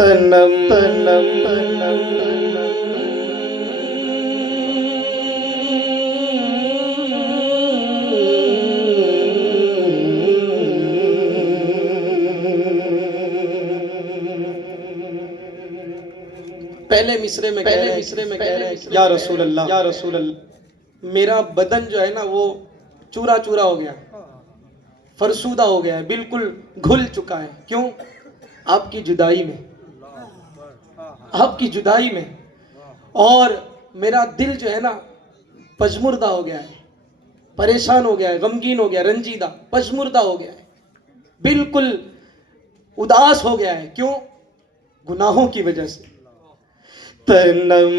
तनम तनम तनम पहले मिसरे में कह रहे हैं या रसूल अल्लाह, मेरा बदन जो है ना वो चूरा चूरा हो गया, फरसूदा हो गया है, बिल्कुल घुल चुका है। क्यों? आपकी जुदाई में, आपकी जुदाई में। और मेरा दिल जो है ना पजमुर्दा हो गया है, परेशान हो गया है, गमगीन हो गया, रंजीदा, पजमुर्दा हो गया है, बिल्कुल उदास हो गया है। क्यों? गुनाहों की वजह से। तनम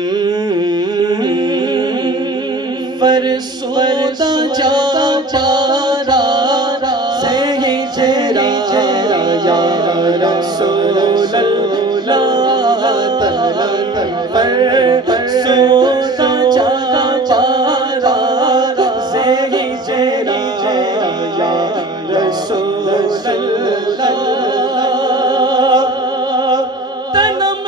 फरसूदा जा पारा से ही चेहरा या रसूल अल्लाह। फरसूदा जा पारा से ही चेहरा या रसूल अल्लाह। तनम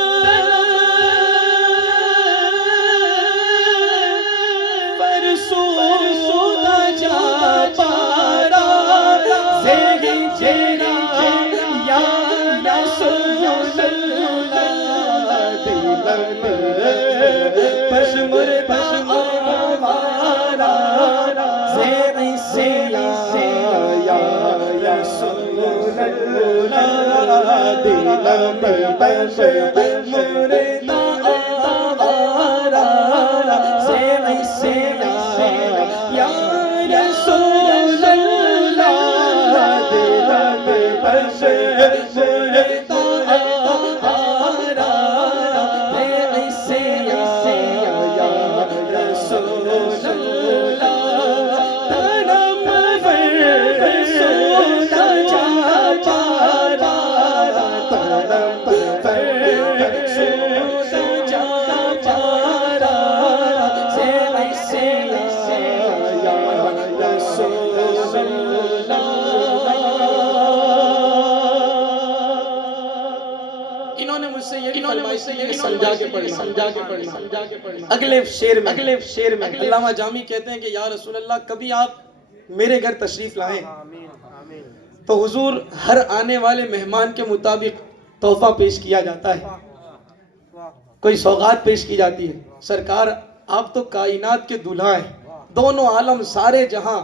फरसूदा जा पारा से ही चेहरा या रसूल अल्लाह। पशमुर पशमुरा से या रसूल अल्लाह। दिलम पशमुर आवारा से या रसूल अल्लाह। दिलम पशमुर आवारा से या रसूल अल्लाह। तनम फरसूदा जा पारा, तनम फरसूदा जा पारा से या रसूल अल्लाह। इन्होंने मुझसे ये समझा के पढ़ना। अगले शेर में अल्लामा जामी कहते हैं कि या रसूल अल्लाह, कभी आप मेरे घर तशरीफ लाएं तो हुजूर हर आने वाले मेहमान के मुताबिक तोहफा पेश किया जाता है, कोई सौगात पेश की जाती है। सरकार आप तो कायनात के दूल्हा हैं, दोनों आलम सारे जहां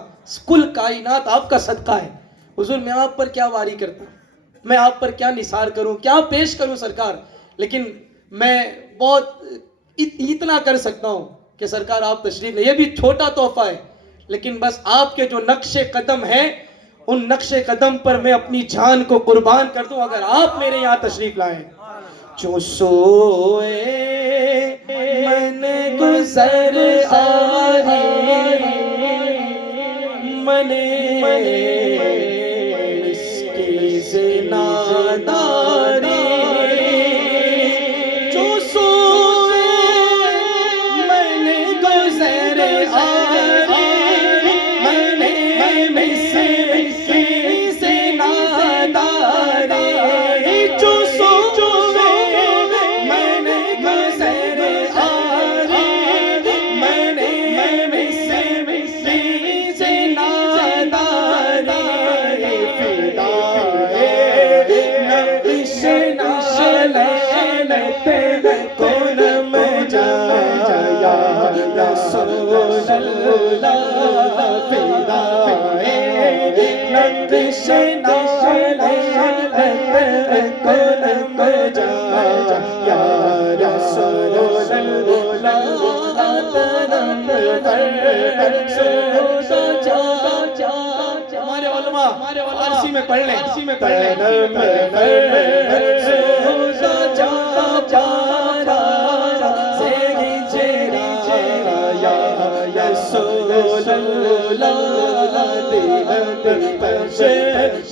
कुल कायनात आपका सदका है। हुजूर मैं आप पर क्या वारी करता, मैं आप पर क्या निसार करूं, क्या पेश करूं सरकार। लेकिन मैं बहुत इतना कर सकता हूं कि सरकार आप तशरीफ ले, ये भी छोटा तोहफा है, लेकिन बस आपके जो नक्शे कदम हैं उन नक्शे कदम पर मैं अपनी जान को कुर्बान कर दूं अगर आप मेरे यहाँ तशरीफ लाएं। जो सोए मन गुजर आ रही मने इसकी से नादारी। जो सोए मन गुजर आ रही मने इसकी से नादारी। जो सोए मन गुजर आ रही मने इसकी से नादारी। फिदाए नक्श नालत को नम जाया रसूल अल्लाह। फिदाए नक्श नालत को नम जाया रसूल अल्लाह। तनम फरसूदा जा हमारे उलमा फारसी में पढ़ लें। तनम फरसूदा जा पारा से ही चेहरा या रसूल अल्लाह। दिलम पशमुर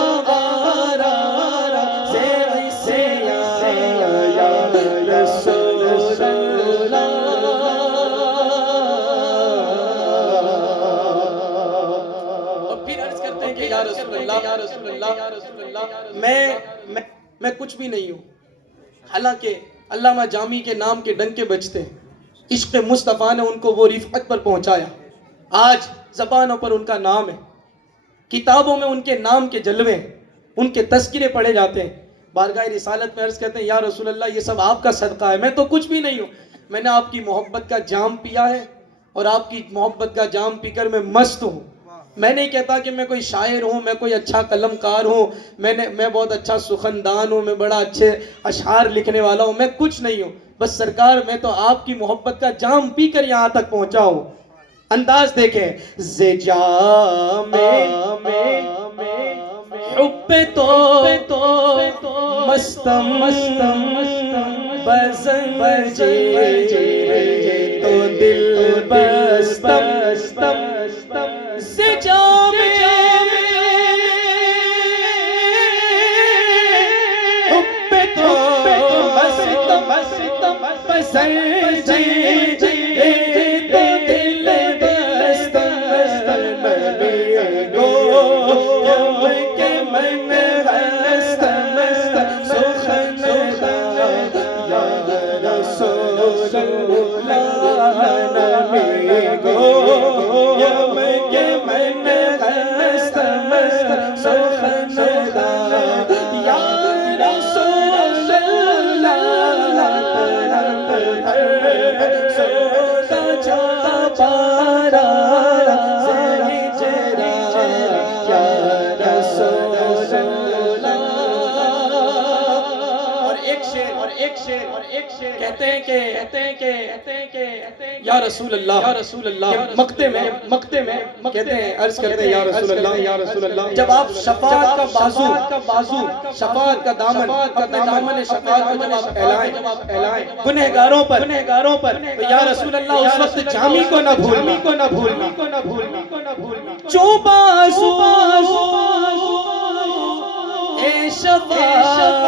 आवारा से या रसूल अल्लाह। और फिर अर्ज करते हैं कि या रसूल अल्लाह, मैं मैं कुछ भी नहीं हूँ। हालांकि अल्लामा जामी के नाम के डंके बजते हैं। इश्क़ मुस्तफ़ा ने उनको वो रिफ़अत पर पहुंचाया। आज ज़बानों पर उनका नाम है, किताबों में उनके नाम के जलवे, उनके तस्किरे पढ़े जाते हैं। बारगाह रिसालत में अर्ज़ करते हैं, या रसूल अल्लाह, ये सब आपका सदका है, मैं तो कुछ भी नहीं हूँ। मैंने आपकी मोहब्बत का जाम पिया है और आपकी मोहब्बत का जाम पीकर मैं मस्त हूँ। मैं नहीं कहता कि मैं कोई शायर हूँ, मैं कोई अच्छा कलमकार हूँ, मैं बहुत अच्छा सुखनदान हूँ, मैं बड़ा अच्छे अशआर लिखने वाला हूँ, मैं कुछ नहीं हूँ। बस सरकार, मैं तो आपकी मोहब्बत का जाम पीकर यहाँ तक पहुँचा हूँ। अंदाज देखें, जे जामे हुब्बे तो मस्तम बज़न बजे तो दिल बस्तम से जामे हुब्बे तो मस्तम बज़न बजे तो दिल बस्तम गो के मन हस्तम सुखन या रसूल अल्लाह नबी गो के मन हस्तम सुखन या रसूल अल्लाह सोचा पारा सही जरा या रसूल अल्लाह। और एक शेर कहते हैं कि या रसूल अल्लाह, मक्ते में कहते हैं, अर्ज करते हैं, या रसूल अल्लाह, जब आप शफाअत का बाजू शफाअत का दामन, अपने दामन शफाअत को जब आप फैलाएं गुनहगारों पर, तो या रसूल अल्लाह, उस वक्त जामी को न भूलना। जो बाजू ए शफाअत